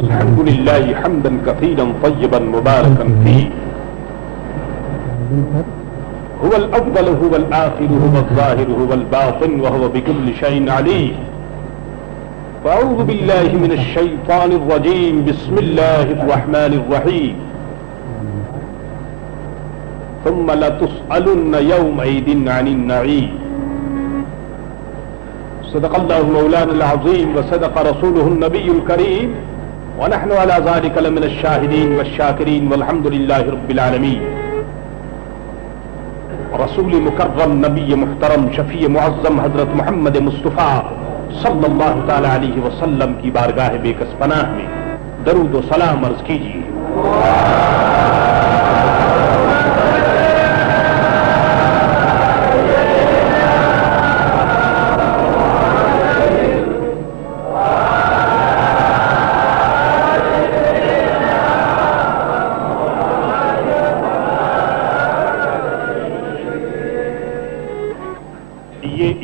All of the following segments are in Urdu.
الحمد لله حمدا كثيرا طيبا مباركا فيه هو الأول هو الآخر هو الظاهر هو الباطن وهو بكل شيء عليم. فأعوذ بالله من الشيطان الرجيم. بسم الله الرحمن الرحيم. ثم لتسألن يومئذ عن النعيم. صدق الله مولانا العظيم وصدق رسوله النبي الكريم ونحن على ذلك لمن الشاهدين والشاكرين والحمد لله رب العالمين. رسول مکرم، نبی محترم، شفیع معظم حضرت محمد مصطفیٰ صلی اللہ تعالی علیہ وسلم کی بارگاہ بے کس پناہ میں درود و سلام عرض کیجیے.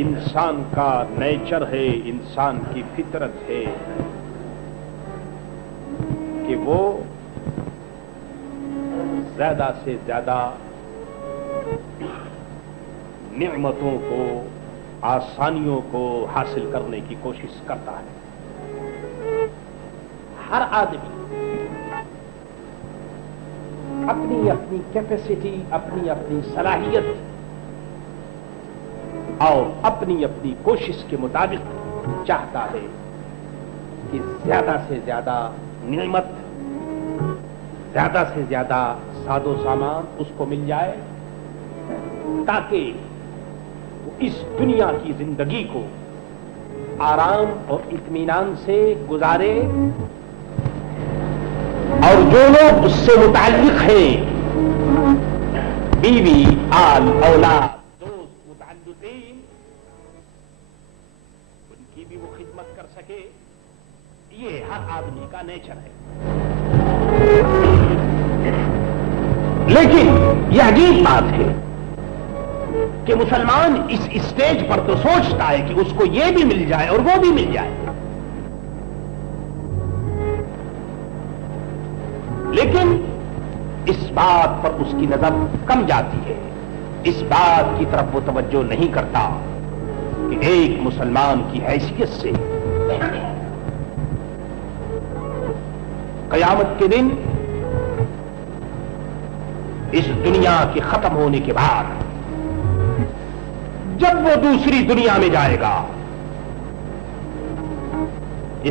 انسان کا نیچر ہے، انسان کی فطرت ہے کہ وہ زیادہ سے زیادہ نعمتوں کو، آسانیوں کو حاصل کرنے کی کوشش کرتا ہے. ہر آدمی اپنی اپنی کیپیسٹی، اپنی اپنی صلاحیت اور اپنی اپنی کوشش کے مطابق چاہتا ہے کہ زیادہ سے زیادہ نعمت، زیادہ سے زیادہ ساز و سامان اس کو مل جائے تاکہ وہ اس دنیا کی زندگی کو آرام اور اطمینان سے گزارے، اور جو لوگ اس سے متعلق ہیں، بیوی، آل، اولاد، کر سکے. یہ ہر آدمی کا نیچر ہے. لیکن یہ عجیب بات ہے کہ مسلمان اس اسٹیج پر تو سوچتا ہے کہ اس کو یہ بھی مل جائے اور وہ بھی مل جائے، لیکن اس بات پر اس کی نظر کم جاتی ہے. اس بات کی طرف وہ توجہ نہیں کرتا کہ ایک مسلمان کی حیثیت سے قیامت کے دن اس دنیا کے ختم ہونے کے بعد جب وہ دوسری دنیا میں جائے گا،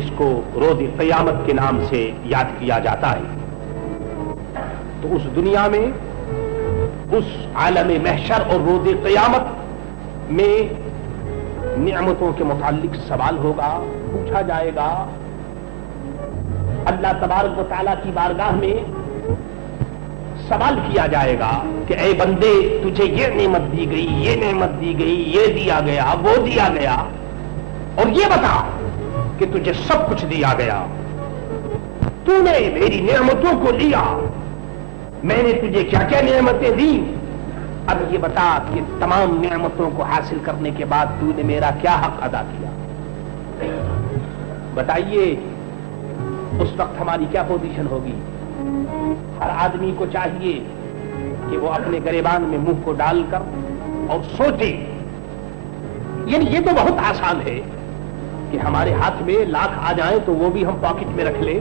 اس کو روز قیامت کے نام سے یاد کیا جاتا ہے، تو اس دنیا میں، اس عالم محشر اور روز قیامت میں نعمتوں کے متعلق سوال ہوگا، پوچھا جائے گا. اللہ تبارک و تعالیٰ کی بارگاہ میں سوال کیا جائے گا کہ اے بندے، تجھے یہ نعمت دی گئی، یہ نعمت دی گئی، یہ دیا گیا، وہ دیا گیا، اور یہ بتا کہ تجھے سب کچھ دیا گیا، تو نے میری نعمتوں کو لیا، میں نے تجھے کیا کیا نعمتیں دی، اب یہ بتا کہ تمام نعمتوں کو حاصل کرنے کے بعد تو نے میرا کیا حق ادا کیا. بتائیے اس وقت ہماری کیا پوزیشن ہوگی؟ ہر آدمی کو چاہیے کہ وہ اپنے گریبان میں منہ کو ڈال کر اور سوچے. یعنی یہ تو بہت آسان ہے کہ ہمارے ہاتھ میں لاکھ آ جائیں تو وہ بھی ہم پاکٹ میں رکھ لیں.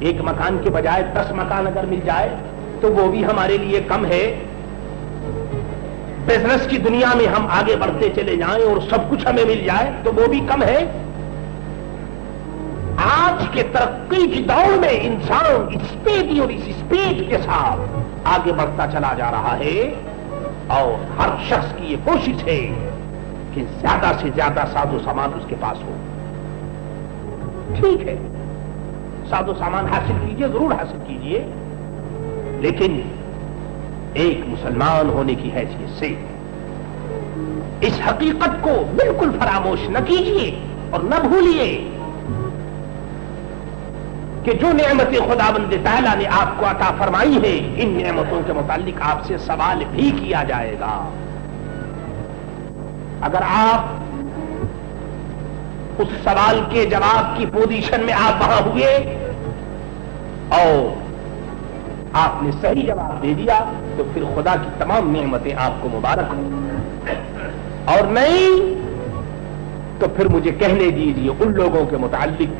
ایک مکان کے بجائے 10 مکان اگر مل جائے تو وہ بھی ہمارے لیے کم ہے. بزنس کی دنیا میں ہم آگے بڑھتے چلے جائیں اور سب کچھ ہمیں مل جائے تو وہ بھی کم ہے. آج کے ترقی کی دوڑ میں انسان اسپیڈ اور اس اسپیڈ کے ساتھ آگے بڑھتا چلا جا رہا ہے، اور ہر شخص کی یہ کوشش ہے کہ زیادہ سے زیادہ ساز و سامان اس کے پاس ہو. ٹھیک ہے، ساز و سامان حاصل کیجئے، ضرور حاصل کیجئے، لیکن ایک مسلمان ہونے کی حیثیت سے اس حقیقت کو بالکل فراموش نہ کیجیے اور نہ بھولیے کہ جو نعمتیں خداوند تعالیٰ نے آپ کو عطا فرمائی ہے، ان نعمتوں کے متعلق آپ سے سوال بھی کیا جائے گا. اگر آپ اس سوال کے جواب کی پوزیشن میں آپ وہاں ہوئے اور آپ نے صحیح جواب دے دیا تو پھر خدا کی تمام نعمتیں آپ کو مبارک ہوں، اور نہیں تو پھر مجھے کہنے دیجیے ان لوگوں کے متعلق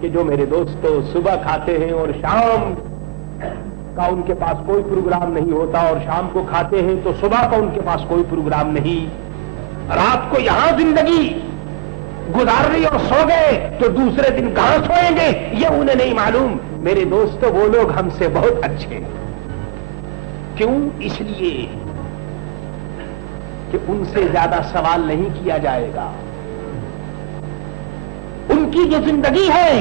کہ جو میرے دوستو صبح کھاتے ہیں اور شام کا ان کے پاس کوئی پروگرام نہیں ہوتا، اور شام کو کھاتے ہیں تو صبح کا ان کے پاس کوئی پروگرام نہیں، رات کو یہاں زندگی گزار رہی اور سو گئے تو دوسرے دن کہاں سوئیں گے یہ انہیں نہیں معلوم۔ میرے دوستو وہ لوگ ہم سے بہت اچھے ہیں، کیوں؟ اس لیے کہ ان سے زیادہ سوال نہیں کیا جائے گا، ان کی جو زندگی ہے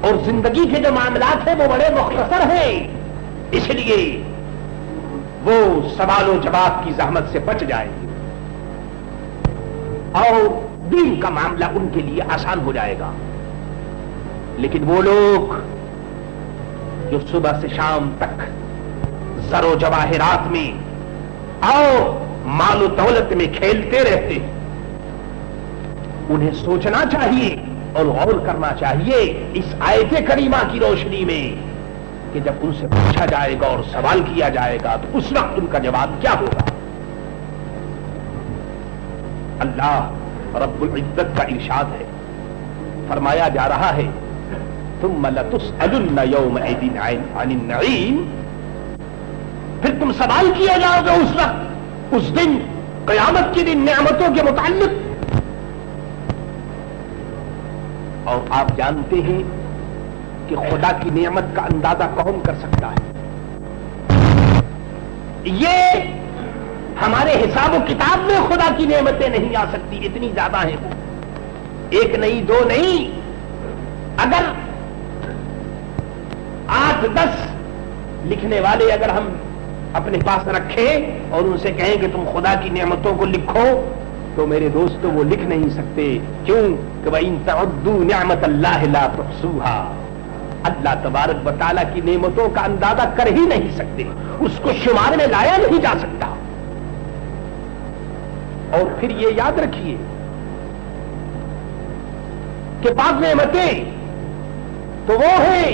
اور زندگی کے جو معاملات ہیں وہ بڑے مختصر ہیں، اس لیے وہ سوال و جواب کی زحمت سے بچ جائیں گے اور دین کا معاملہ ان کے لیے آسان ہو جائے گا۔ لیکن وہ لوگ جو صبح سے شام تک زر و جواہرات میں اور مال و دولت میں کھیلتے رہتے، انہیں سوچنا چاہیے اور غور کرنا چاہیے اس آیت کریمہ کی روشنی میں کہ جب ان سے پوچھا جائے گا اور سوال کیا جائے گا تو اس وقت ان کا جواب کیا ہوگا۔ اللہ رب العزت کا ارشاد ہے، فرمایا جا رہا ہے ثم لتسألن یومئذ عن النعیم، پھر تم سوال کیا جاؤ گے اس وقت، اس دن قیامت کے دن نعمتوں کے متعلق۔ اور آپ جانتے ہیں کہ خدا کی نعمت کا اندازہ کون کر سکتا ہے؟ یہ ہمارے حساب و کتاب میں خدا کی نعمتیں نہیں آ سکتی، اتنی زیادہ ہیں وہ، ایک نہیں دو نہیں، اگر 8-10 لکھنے والے اگر ہم اپنے پاس رکھیں اور ان سے کہیں کہ تم خدا کی نعمتوں کو لکھو تو میرے دوستو وہ لکھ نہیں سکتے، کیوں کہ وَإِن تَعُدُّوا نِعْمَةَ اللَّهِ لَا تُحْصُوهَا، اللہ تبارک و تعالیٰ کی نعمتوں کا اندازہ کر ہی نہیں سکتے، اس کو شمار میں لایا نہیں جا سکتا۔ اور پھر یہ یاد رکھیے کہ بعض نعمتیں تو وہ ہیں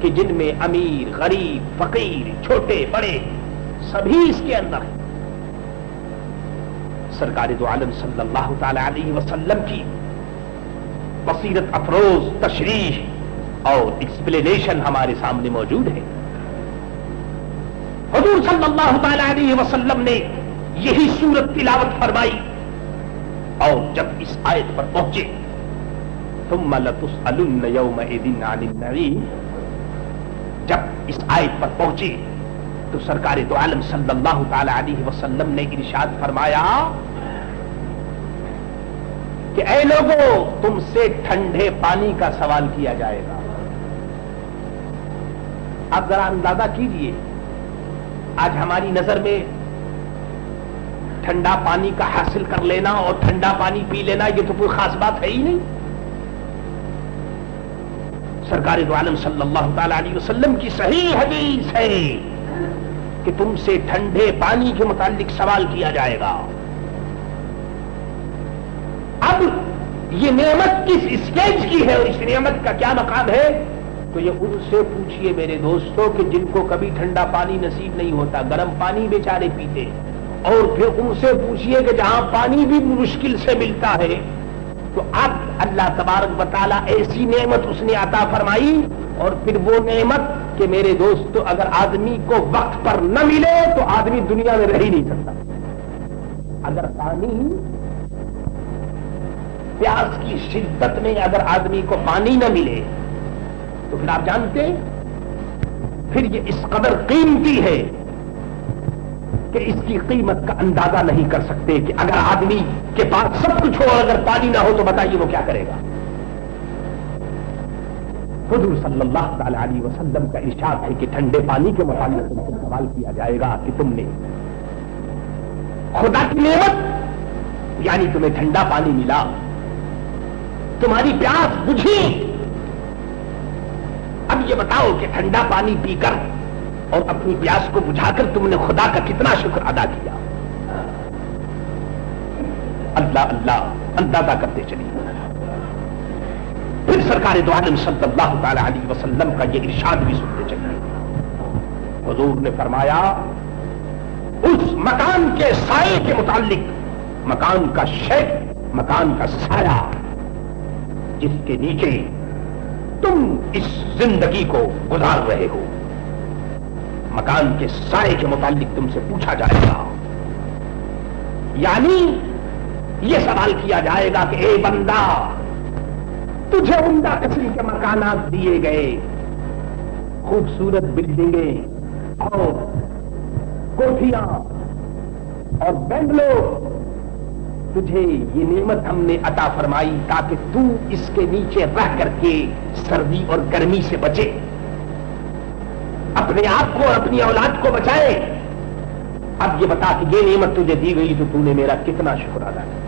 کہ جن میں امیر غریب فقیر چھوٹے بڑے سبھی اس کے اندر ہیں۔ سرکار دو عالم صلی اللہ تعالی علیہ وسلم کی بصیرت افروز تشریح اور ایکسپلینیشن ہمارے سامنے موجود ہے۔ حضور صلی اللہ تعالی علیہ وسلم نے یہی سورت تلاوت فرمائی اور جب اس آیت پر پہنچے ثم لتسألن یومئذ عن النعیم، جب اس آیت پر پہنچے تو سرکار دو عالم صلی اللہ تعالی علیہ وسلم نے ارشاد فرمایا کہ اے لوگوں تم سے ٹھنڈے پانی کا سوال کیا جائے گا۔ آپ ذرا اندازہ کیجئے آج ہماری نظر میں ٹھنڈا پانی کا حاصل کر لینا اور ٹھنڈا پانی پی لینا یہ تو کوئی خاص بات ہے ہی نہیں۔ سرکار دو عالم صلی اللہ تعالی علیہ وسلم کی صحیح حدیث ہے کہ تم سے ٹھنڈے پانی کے متعلق سوال کیا جائے گا۔ اب یہ نعمت کس اسٹیج کی ہے اور اس نعمت کا کیا مقام ہے تو یہ ان سے پوچھئے میرے دوستوں کہ جن کو کبھی ٹھنڈا پانی نصیب نہیں ہوتا، گرم پانی بیچارے پیتے، اور پھر ان سے پوچھئے کہ جہاں پانی بھی مشکل سے ملتا ہے تو اب اللہ تبارک و تعالیٰ ایسی نعمت اس نے عطا فرمائی، اور پھر وہ نعمت کہ میرے دوستو اگر آدمی کو وقت پر نہ ملے تو آدمی دنیا میں رہ ہی نہیں سکتا۔ اگر پانی پیاس کی شدت میں اگر آدمی کو پانی نہ ملے تو پھر آپ جانتے پھر یہ اس قدر قیمتی ہے کہ اس کی قیمت کا اندازہ نہیں کر سکتے کہ اگر آدمی کے پاس سب کچھ ہو اور اگر پانی نہ ہو تو بتائیے وہ کیا کرے گا۔ حضور صلی اللہ تعالی علیہ وسلم کا ارشاد ہے کہ ٹھنڈے پانی کے متعلق تم سے سوال کیا جائے گا کہ تم نے خدا کی نعمت یعنی تمہیں ٹھنڈا پانی ملا، تمہاری پیاس بجھی، اب یہ بتاؤ کہ ٹھنڈا پانی پی کر اور اپنی پیاس کو بجھا کر تم نے خدا کا کتنا شکر ادا کیا۔ اللہ اللہ اندازہ کرتے چلیے. پھر سرکار دو عالم صلی اللہ تعالی علیہ وسلم کا یہ ارشاد بھی سنتے چلیے. حضور نے فرمایا اس مکان کے سائے کے متعلق، مکان کا شیڈ، مکان کا سایہ جس کے نیچے تم اس زندگی کو گزار رہے ہو، مکان کے سائے کے متعلق تم سے پوچھا جائے گا. یعنی یہ سوال کیا جائے گا کہ اے بندہ، تجھے عمدہ قسم کے مکانات دیے گئے، خوبصورت بلڈنگیں اور کوٹھیاں اور بنگلو، تجھے یہ نعمت ہم نے عطا فرمائی تاکہ تو اس کے نیچے رہ کر کے سردی اور گرمی سے بچے، اپنے آپ کو اور اپنی اولاد کو بچائے. اب یہ بتا کہ یہ نعمت تجھے دی گئی تو تو نے میرا کتنا شکر ادا کیا.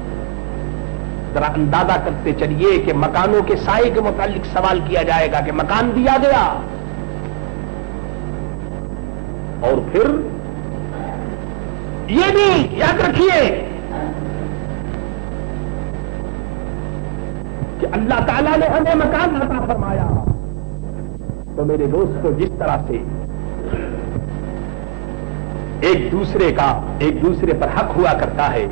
ذرا اندازہ کرتے چلیے کہ مکانوں کے سائے کے متعلق سوال کیا جائے گا کہ مکان دیا گیا، اور پھر یہ بھی یاد رکھیے کہ اللہ تعالیٰ نے ہمیں مکان عطا فرمایا. تو میرے دوستو، جس طرح سے ایک دوسرے پر حق ہوا کرتا ہے،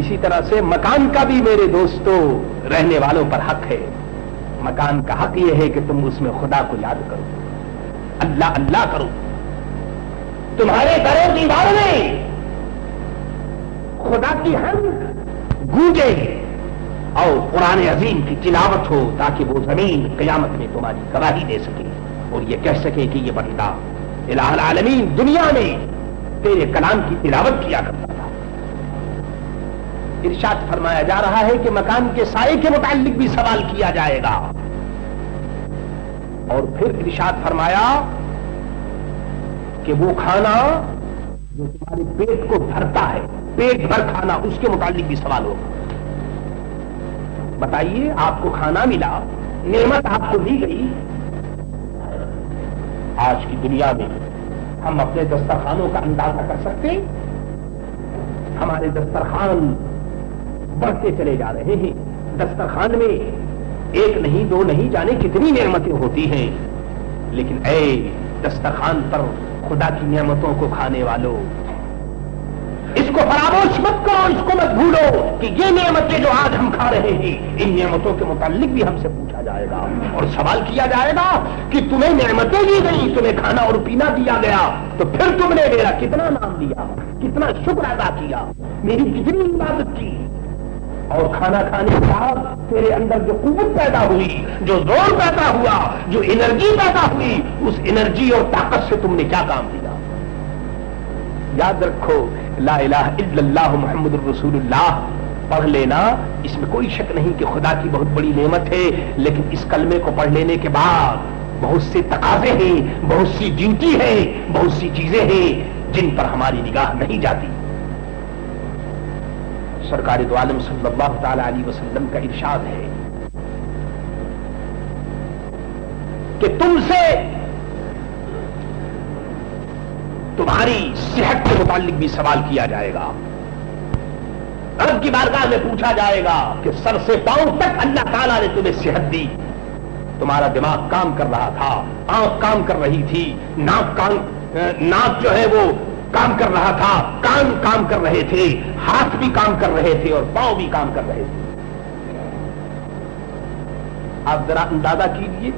اسی طرح سے مکان کا بھی میرے دوستو رہنے والوں پر حق ہے. مکان کا حق یہ ہے کہ تم اس میں خدا کو یاد کرو، اللہ اللہ کرو، تمہارے گھروں دیواروں میں خدا کی حمد گونجے اور قرآن عظیم کی تلاوت ہو، تاکہ وہ زمین قیامت میں تمہاری گواہی دے سکے اور یہ کہہ سکے کہ یہ بندہ الہ العالمین دنیا میں تیرے کلام کی تلاوت کیا کرتا تھا. ارشاد فرمایا جا رہا ہے کہ مکان کے سائے کے متعلق بھی سوال کیا جائے گا. اور پھر ارشاد فرمایا کہ وہ کھانا جو تمہارے پیٹ کو بھرتا ہے، پیٹ بھر کھانا، اس کے متعلق بھی سوال ہوگا. بتائیے، آپ کو کھانا ملا، نعمت آپ کو دی گئی. آج کی دنیا میں ہم اپنے دسترخوانوں کا اندازہ کر سکتے ہیں؟ ہمارے دسترخوان بڑھتے چلے جا رہے ہیں. دسترخوان میں ایک نہیں، دو نہیں، جانے کتنی نعمتیں ہوتی ہیں. لیکن اے دسترخوان پر خدا کی نعمتوں کو کھانے والوں، اس کو فراموش مت کرو، اس کو مت بھولو کہ یہ نعمتیں جو آج ہم کھا رہے ہیں، ان نعمتوں کے متعلق بھی ہم سے پوچھا جائے گا اور سوال کیا جائے گا کہ تمہیں نعمتیں دی گئی، تمہیں کھانا اور پینا دیا گیا، تو پھر تم نے میرا کتنا نام لیا، کتنا شکر ادا کیا، میری کتنی عبادت کی. اور کھانا کھانے کے بعد تیرے اندر جو قوت پیدا ہوئی، جو زور پیدا ہوا، جو انرجی پیدا ہوئی، اس انرجی اور طاقت سے تم نے کیا کام دیا. یاد رکھو، لا الہ الا اللہ محمد الرسول اللہ پڑھ لینا، اس میں کوئی شک نہیں کہ خدا کی بہت بڑی نعمت ہے. لیکن اس کلمے کو پڑھ لینے کے بعد بہت سے تقاضے ہیں، بہت سی ڈیوٹی ہے، بہت سی چیزیں ہیں جن پر ہماری نگاہ نہیں جاتی. سرکار دو عالم صلی اللہ تعالی علیہ وسلم کا ارشاد ہے کہ تم سے تمہاری صحت کے متعلق بھی سوال کیا جائے گا. رب کی بارگاہ میں پوچھا جائے گا کہ سر سے پاؤں تک اللہ تعالیٰ نے تمہیں صحت دی، تمہارا دماغ کام کر رہا تھا، آنکھ کام کر رہی تھی، ناک جو ہے وہ کام کر رہا تھا، کان کام کر رہے تھے، ہاتھ بھی کام کر رہے تھے اور پاؤں بھی کام کر رہے تھے. آپ ذرا اندازہ کیجیے،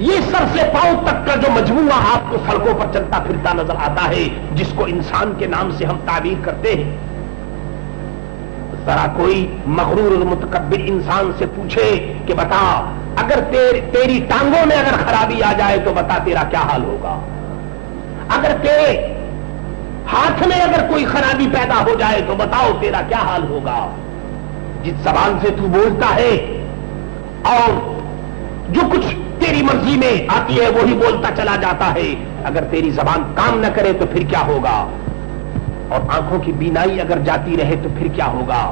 یہ سر سے پاؤں تک کا جو مجموعہ آپ کو سڑکوں پر چلتا پھرتا نظر آتا ہے، جس کو انسان کے نام سے ہم تعبیر کرتے ہیں، ذرا کوئی مغرور اور متکبر انسان سے پوچھے کہ بتا، اگر تیری ٹانگوں میں اگر خرابی آ جائے تو بتا تیرا کیا حال ہوگا، اگر تیرے ہاتھ میں اگر کوئی خرابی پیدا ہو جائے تو بتاؤ تیرا کیا حال ہوگا. جس زبان سے تو بولتا ہے اور جو کچھ تیری مرضی میں آتی ہے وہی بولتا چلا جاتا ہے، اگر تیری زبان کام نہ کرے تو پھر کیا ہوگا، اور آنکھوں کی بینائی اگر جاتی رہے تو پھر کیا ہوگا.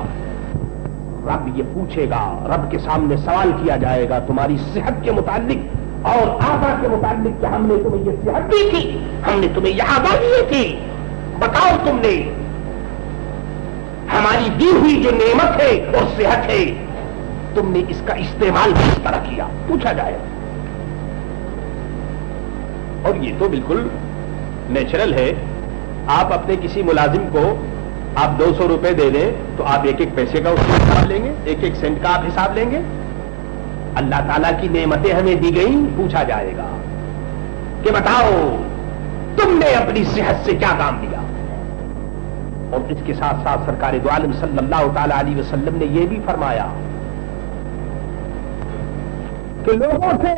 رب یہ پوچھے گا، رب کے سامنے سوال کیا جائے گا تمہاری صحت کے متعلق اور آقا کے متعلق کہ ہم نے تمہیں یہ صحت دی تھی، ہم نے تمہیں یہ آزادی دی تھی، بتاؤ تم نے ہماری دی ہوئی جو نعمت ہے اور صحت ہے تم نے اس کا استعمال کس طرح کیا؟ پوچھا جائے. اور یہ تو بالکل نیچرل ہے. آپ اپنے کسی ملازم کو آپ 200 روپے دے دیں تو آپ ایک ایک پیسے کا اس کا حساب لیں گے, ایک ایک سینٹ کا آپ حساب لیں گے. اللہ تعالیٰ کی نعمتیں ہمیں دی گئیں, پوچھا جائے گا کہ بتاؤ تم نے اپنی صحت سے کیا کام لیا. اور اس کے ساتھ ساتھ سرکار دو عالم صلی اللہ تعالی علیہ وسلم نے یہ بھی فرمایا کہ لوگوں سے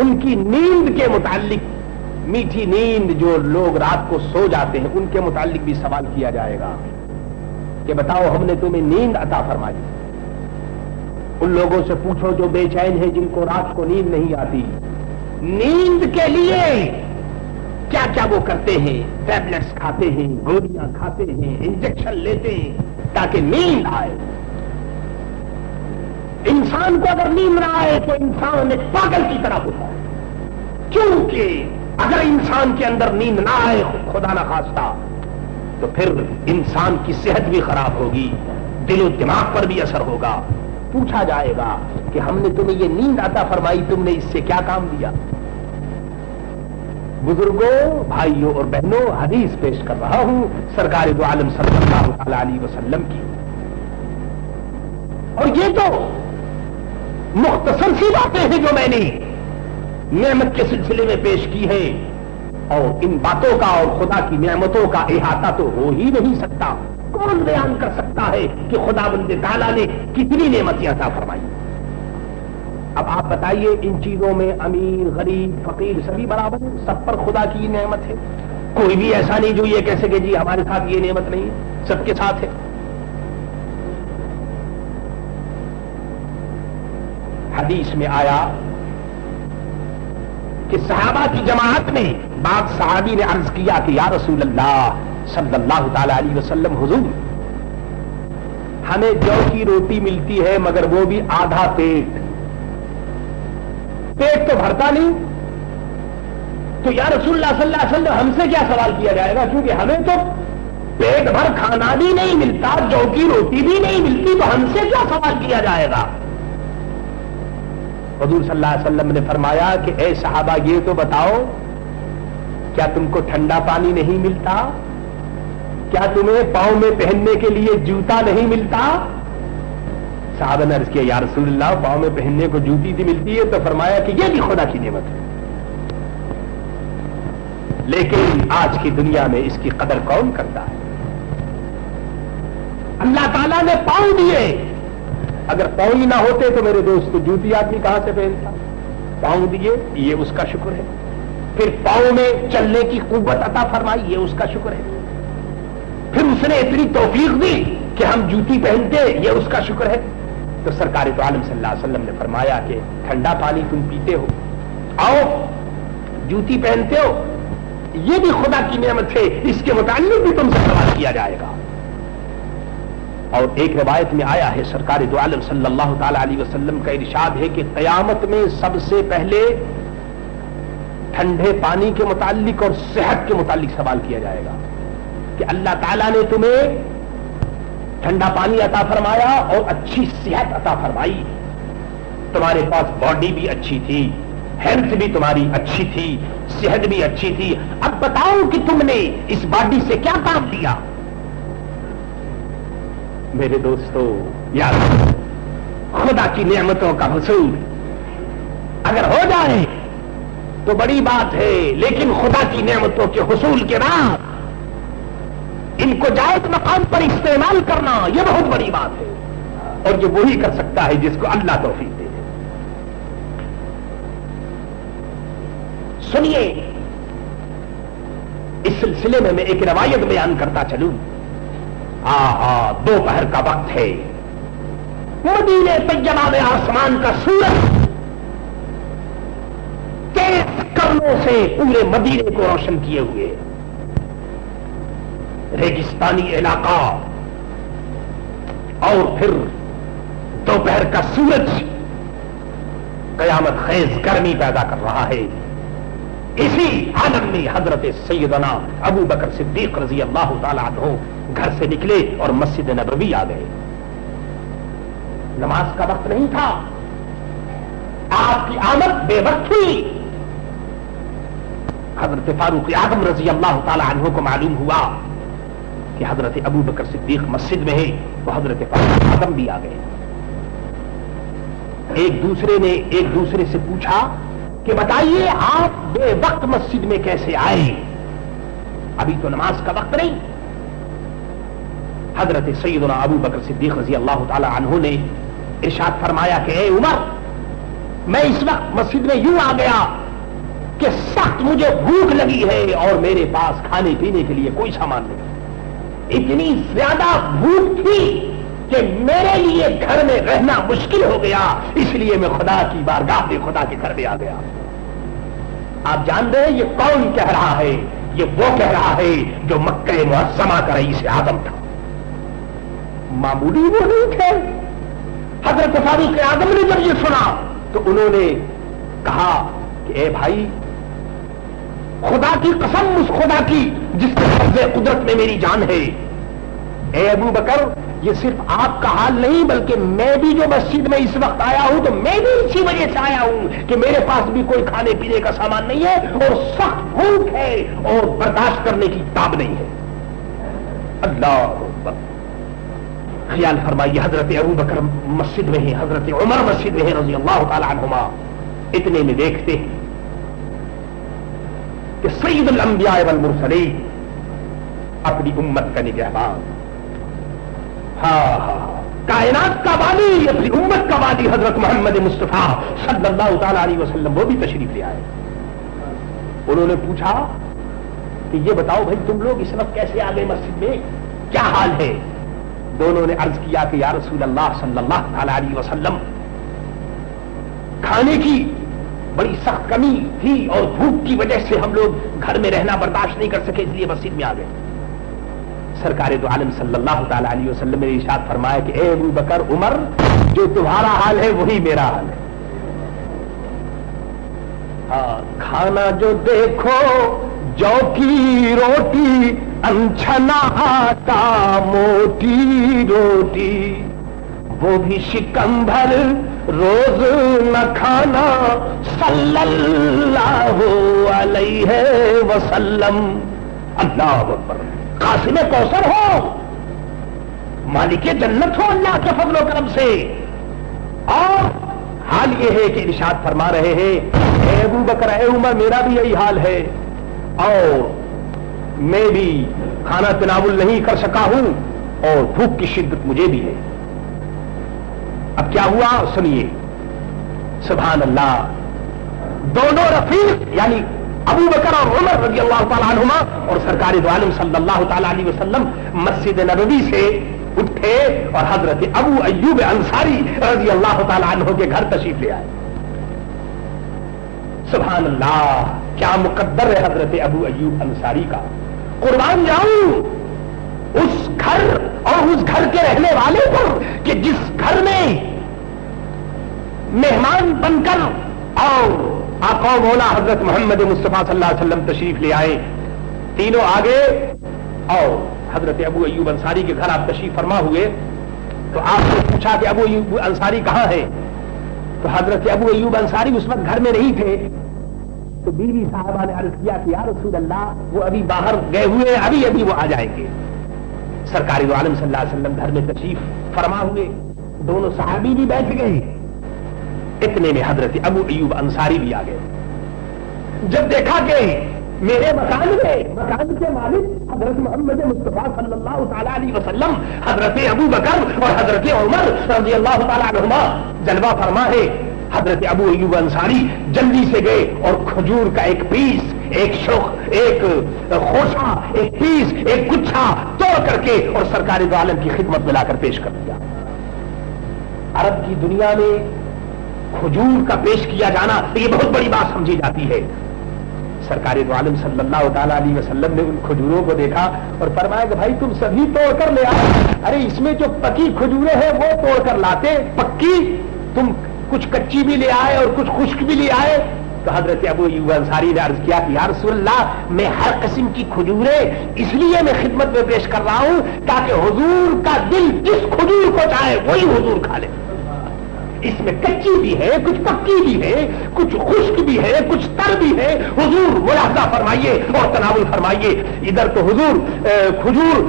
ان کی نیند کے متعلق, میٹھی نیند جو لوگ رات کو سو جاتے ہیں ان کے متعلق بھی سوال کیا جائے گا کہ بتاؤ ہم نے تمہیں نیند عطا فرمائی. ان لوگوں سے پوچھو جو بے چین ہیں, جن کو رات کو نیند نہیں آتی, نیند کے لیے کیا کیا وہ کرتے ہیں. ٹیبلٹس کھاتے ہیں, گولیاں کھاتے ہیں, انجیکشن لیتے ہیں تاکہ نیند آئے. انسان کو اگر نیند نہ آئے تو انسان ایک پاگل کی طرح ہوتا ہے, کیونکہ اگر انسان کے اندر نیند نہ آئے خدا نہ خواستہ تو پھر انسان کی صحت بھی خراب ہوگی, دل و دماغ پر بھی اثر ہوگا. پوچھا جائے گا کہ ہم نے تمہیں یہ نیند عطا فرمائی, تم نے اس سے کیا کام لیا. بزرگوں, بھائیوں اور بہنوں, حدیث پیش کر رہا ہوں سرکار دو عالم صلی اللہ تعالی علیہ وسلم کی. اور یہ تو مختصر سی باتیں ہیں جو میں نے نعمت کے سلسلے میں پیش کی ہے, اور ان باتوں کا اور خدا کی نعمتوں کا احاطہ تو ہو ہی نہیں سکتا. کون بیان کر سکتا ہے کہ خدا بند تعالیٰ نے کتنی نعمتیں عطا فرمائی. اب آپ بتائیے ان چیزوں میں امیر, غریب, فقیر سبھی برابر ہیں, سب پر خدا کی نعمت ہے. کوئی بھی ایسا نہیں جو یہ کہہ سکے جی ہمارے ساتھ یہ نعمت نہیں ہے, سب کے ساتھ ہے. حدیث میں آیا کہ صحابہ کی جماعت میں بعض صحابی نے عرض کیا کہ یا رسول اللہ صلی اللہ تعالی علیہ وسلم, حضور ہمیں جو کی روٹی ملتی ہے مگر وہ بھی آدھا پیٹ, پیٹ تو بھرتا نہیں. تو یا رسول اللہ صلی اللہ علیہ وسلم ہم سے کیا سوال کیا جائے گا, کیونکہ ہمیں تو پیٹ بھر کھانا بھی نہیں ملتا, جو کی روٹی بھی نہیں ملتی, تو ہم سے کیا سوال کیا جائے گا. حضور صلی اللہ علیہ وسلم نے فرمایا کہ اے صحابہ یہ تو بتاؤ کیا تم کو ٹھنڈا پانی نہیں ملتا, کیا تمہیں پاؤں میں پہننے کے لیے جوتا نہیں ملتا. صحابہ نے عرض کیا یا رسول اللہ پاؤں میں پہننے کو جوتی بھی ملتی ہے. تو فرمایا کہ یہ بھی خدا کی نعمت ہے, لیکن آج کی دنیا میں اس کی قدر کون کرتا ہے. اللہ تعالیٰ نے پاؤں دیے, اگر پاؤں ہی نہ ہوتے تو میرے دوست جوتی آدمی کہاں سے پہنتا. پاؤں دیے یہ اس کا شکر ہے. پھر پاؤں میں چلنے کی قوت عطا فرمائی, یہ اس کا شکر ہے. پھر اس نے اتنی توفیق دی کہ ہم جوتی پہنتے, یہ اس کا شکر ہے. تو سرکار تو عالم صلی اللہ علیہ وسلم نے فرمایا کہ ٹھنڈا پانی تم پیتے ہو, آؤ جوتی پہنتے ہو, یہ بھی خدا کی نعمت ہے, اس کے متعلق بھی تم سے سوال کیا جائے گا. اور ایک روایت میں آیا ہے سرکار دو عالم صلی اللہ تعالی علیہ وسلم کا ارشاد ہے کہ قیامت میں سب سے پہلے ٹھنڈے پانی کے متعلق اور صحت کے متعلق سوال کیا جائے گا کہ اللہ تعالیٰ نے تمہیں ٹھنڈا پانی عطا فرمایا اور اچھی صحت عطا فرمائی, تمہارے پاس باڈی بھی اچھی تھی, ہیلتھ بھی تمہاری اچھی تھی, صحت بھی اچھی تھی. اب بتاؤ کہ تم نے اس باڈی سے کیا کام لیا. میرے دوستو یاد خدا کی نعمتوں کا حصول اگر ہو جائے تو بڑی بات ہے, لیکن خدا کی نعمتوں کے حصول کے بعد ان کو جائز مقام پر استعمال کرنا یہ بہت بڑی بات ہے, اور یہ وہی کر سکتا ہے جس کو اللہ توفیق دے. سنیے اس سلسلے میں ایک روایت بیان کرتا چلوں. دوپہر کا وقت ہے, مدینہ طیبہ میں آسمان کا سورج تیز کرنوں سے پورے مدینے کو روشن کیے ہوئے, ریگستانی علاقہ, اور پھر دوپہر کا سورج قیامت خیز گرمی پیدا کر رہا ہے. اسی عالم میں حضرت سیدنا ابو بکر صدیق رضی اللہ تعالی عنہ گھر سے نکلے اور مسجد نبوی آ گئے. نماز کا وقت نہیں تھا, آپ کی آمد بے وقت ہوئی. حضرت فاروق اعظم رضی اللہ تعالی عنہ کو معلوم ہوا کہ حضرت ابو بکر صدیق مسجد میں ہے, تو حضرت فاروق اعظم بھی آ گئے. ایک دوسرے نے ایک دوسرے سے پوچھا کہ بتائیے آپ بے وقت مسجد میں کیسے آئے, ابھی تو نماز کا وقت نہیں. حضرت سیدنا ابو بکر صدیق رضی اللہ تعالی عنہ نے ارشاد فرمایا کہ اے عمر, میں اس وقت مسجد میں یوں آ گیا کہ سخت مجھے بھوک لگی ہے اور میرے پاس کھانے پینے کے لیے کوئی سامان نہیں. اتنی زیادہ بھوک تھی کہ میرے لیے گھر میں رہنا مشکل ہو گیا, اس لیے میں خدا کی بارگاہ میں خدا کے گھر میں آ گیا. آپ جان رہے ہیں یہ کون کہہ رہا ہے؟ یہ وہ کہہ رہا ہے جو مکہ معظمہ کا رئیس اعظم تھا. معمولی وہ نہیں تھے. حضرت فاروق اعظم نے جب یہ سنا تو انہوں نے کہا کہ اے بھائی, خدا کی قسم اس خدا کی جس کے قبضے قدرت میں میری جان ہے, اے ابو بکر, یہ صرف آپ کا حال نہیں بلکہ میں بھی جو مسجد میں اس وقت آیا ہوں تو میں بھی اسی وجہ سے آیا ہوں کہ میرے پاس بھی کوئی کھانے پینے کا سامان نہیں ہے اور سخت بھوک ہے اور برداشت کرنے کی تاب نہیں ہے. اللہ اکبر. خیال فرمائیے, حضرت ابو بکر مسجد میں ہے, حضرت عمر مسجد میں ہے رضی اللہ تعالی عنہما. اتنے میں دیکھتے ہیں کہ سید الانبیاء والمرسلین اپنی امت کا نگہبان, کائنات کا والی, اپنی امت کا والی حضرت محمد مصطفیٰ صلی اللہ تعالی علیہ وسلم وہ بھی تشریف لے آئے. انہوں نے پوچھا کہ یہ بتاؤ بھائی تم لوگ اس وقت کیسے آ گئے مسجد میں, کیا حال ہے؟ دونوں نے عرض کیا کہ یا رسول اللہ صلی اللہ تعالی علیہ وسلم, کھانے کی بڑی سخت کمی تھی اور بھوک کی وجہ سے ہم لوگ گھر میں رہنا برداشت نہیں کر سکے, اس لیے مسجد میں آ گئے. سرکار دو عالم صلی اللہ تعالی علیہ وسلم نے ارشاد فرمایا کہ اے ابو بکر, عمر, جو تمہارا حال ہے وہی میرا حال ہے. کھانا جو دیکھو جو کی روٹی, انچھنا آٹا موٹی روٹی, وہ بھی شکم بھر روز نہ کھانا صلی اللہ علیہ وسلم. اللہ اکبر. قاسم کوثر ہو, مالک جنت ہو اللہ کے فضل و کرم سے, اور حال یہ ہے کہ ارشاد فرما رہے ہیں اے ابو بکر, اے عمر, میرا بھی یہی حال ہے اور میں بھی کھانا تناول نہیں کر سکا ہوں اور بھوک کی شدت مجھے بھی ہے. اب کیا ہوا سنیے. سبحان اللہ. دونوں رفیق یعنی ابو بکر اور عمر رضی اللہ تعالیٰ عنہما اور سرکار دو عالم صلی اللہ تعالیٰ علیہ وسلم مسجد نبوی سے اٹھے اور حضرت ابو ایوب انصاری رضی اللہ تعالیٰ عنہ کے گھر تشریف لے آئے. سبحان اللہ. کیا مقدر ہے حضرت ابو ایوب انصاری کا, قربان جاؤں اس گھر اور اس گھر کے رہنے والے پر کہ جس گھر میں مہمان بن کر اور آقا و مولا حضرت محمد مصطفیٰ صلی اللہ علیہ وسلم تشریف لے آئے. تینوں آگے اور حضرت ابو ایوب انصاری کے گھر آپ تشریف فرما ہوئے تو آپ نے پوچھا کہ ابو ایوب انصاری کہاں ہے؟ تو حضرت ابو ایوب انصاری اس وقت گھر میں نہیں تھے. تو بیوی صاحبہ نے عرض کیا کہ یا رسول اللہ, وہ ابھی باہر گئے ہوئے, ابھی وہ آ جائیں گے. سرکار دو عالم صلی اللہ علیہ وسلم گھر میں تشریف فرما ہوئے, دونوں صحابی بھی بیٹھ گئے. اتنے میں حضرت ابو ایوب انصاری بھی آ گئے. جب دیکھا کہ میرے مکان کے مالک حضرت محمد مصطفیٰ صلی اللہ تعالی علیہ وسلم, حضرت ابو بکر اور حضرت عمر رضی اللہ تعالی عنہما جلوہ فرما ہے, حضرت ابو ایوب انصاری جلدی سے گئے اور کھجور کا ایک پیس, ایک شوخ, ایک خوشہ, ایک پیس, ایک گچھا توڑ کر کے اور سرکار دو عالم کی خدمت میں لا کر پیش کر دیا. عرب کی دنیا میں کھجور کا پیش کیا جانا یہ بہت بڑی بات سمجھی جاتی ہے. سرکار دو عالم صلی اللہ تعالی علیہ وسلم نے ان کھجوروں کو دیکھا اور فرمایا کہ بھائی تم سبھی توڑ کر لے آئے. ارے اس میں جو پکی کھجوریں ہیں وہ توڑ کر لاتے, پکی تم کچھ کچی بھی لے آئے اور کچھ خشک بھی لے آئے. تو حضرت ابو ایوب انصاری نے عرض کیا کہ یا رسول اللہ میں ہر قسم کی کھجوریں اس لیے میں خدمت میں پیش کر رہا ہوں تاکہ حضور کا دل جس کھجور کو چاہے وہی حضور کھا لے. اس میں کچی بھی ہے, کچھ پکی بھی ہے, کچھ خشک بھی ہے, کچھ تر بھی ہے. حضور ملاحظہ فرمائیے اور تناول فرمائیے. ادھر تو حضور کھجور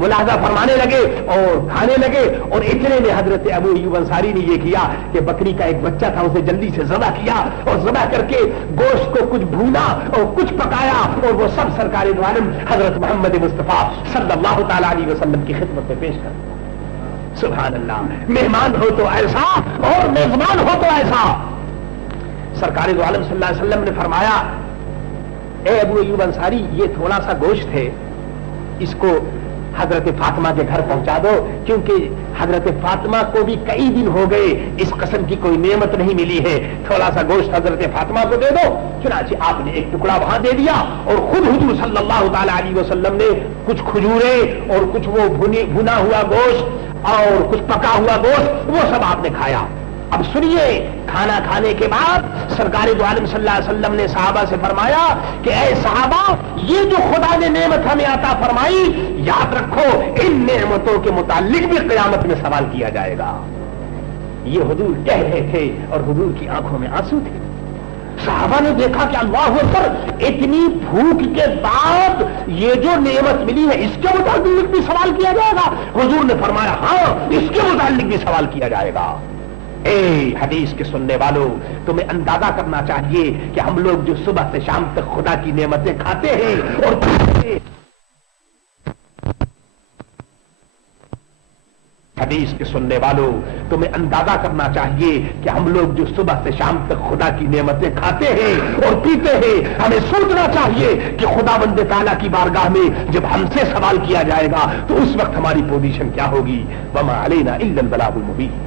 ملاحظہ فرمانے لگے اور کھانے لگے, اور اتنے میں حضرت ابو ایوب انصاری نے یہ کیا کہ بکری کا ایک بچہ تھا, اسے جلدی سے ذبح کیا اور ذبح کر کے گوشت کو کچھ بھونا اور کچھ پکایا اور وہ سب سرکار دو عالم حضرت محمد مصطفیٰ صلی اللہ تعالی علیہ وسلم کی خدمت میں پیش کر. سبحان اللہ, مہمان ہو تو ایسا اور میزبان ہو تو ایسا. سرکار دو عالم صلی اللہ علیہ وسلم نے فرمایا اے ابو ایوب انصاری یہ تھوڑا سا گوشت ہے, اس کو حضرت فاطمہ کے گھر پہنچا دو, کیونکہ حضرت فاطمہ کو بھی کئی دن ہو گئے اس قسم کی کوئی نعمت نہیں ملی ہے, تھوڑا سا گوشت حضرت فاطمہ کو دے دو. چنانچہ آپ نے ایک ٹکڑا وہاں دے دیا اور خود حضور صلی اللہ تعالی علیہ وسلم نے کچھ کھجوریں اور کچھ وہ بھنا ہوا گوشت اور کچھ پکا ہوا گوشت وہ سب آپ نے کھایا. اب سنیے, کھانا کھانے کے بعد سرکار دو عالم صلی اللہ علیہ وسلم نے صحابہ سے فرمایا کہ اے صحابہ یہ جو خدا نے نعمت ہمیں عطا فرمائی, یاد رکھو ان نعمتوں کے متعلق بھی قیامت میں سوال کیا جائے گا. یہ حضور کہہ رہے تھے اور حضور کی آنکھوں میں آنسو تھے. صحابہ نے دیکھا کہ اللہ اکبر, اتنی بھوک کے بعد یہ جو نعمت ملی ہے اس کے متعلق بھی سوال کیا جائے گا. حضور نے فرمایا ہاں اس کے متعلق بھی سوال کیا جائے گا. اے حدیث کے سننے والوں, تمہیں اندازہ کرنا چاہیے کہ ہم لوگ جو صبح سے شام تک خدا کی نعمتیں کھاتے ہیں اور حدیث کے سننے والوں تمہیں اندازہ کرنا چاہیے کہ ہم لوگ جو صبح سے شام تک خدا کی نعمتیں کھاتے ہیں اور پیتے ہیں, ہمیں سوچنا چاہیے کہ خدا بند تعالیٰ کی بارگاہ میں جب ہم سے سوال کیا جائے گا تو اس وقت ہماری پوزیشن کیا ہوگی. وما علینا الا البلاغ المبین.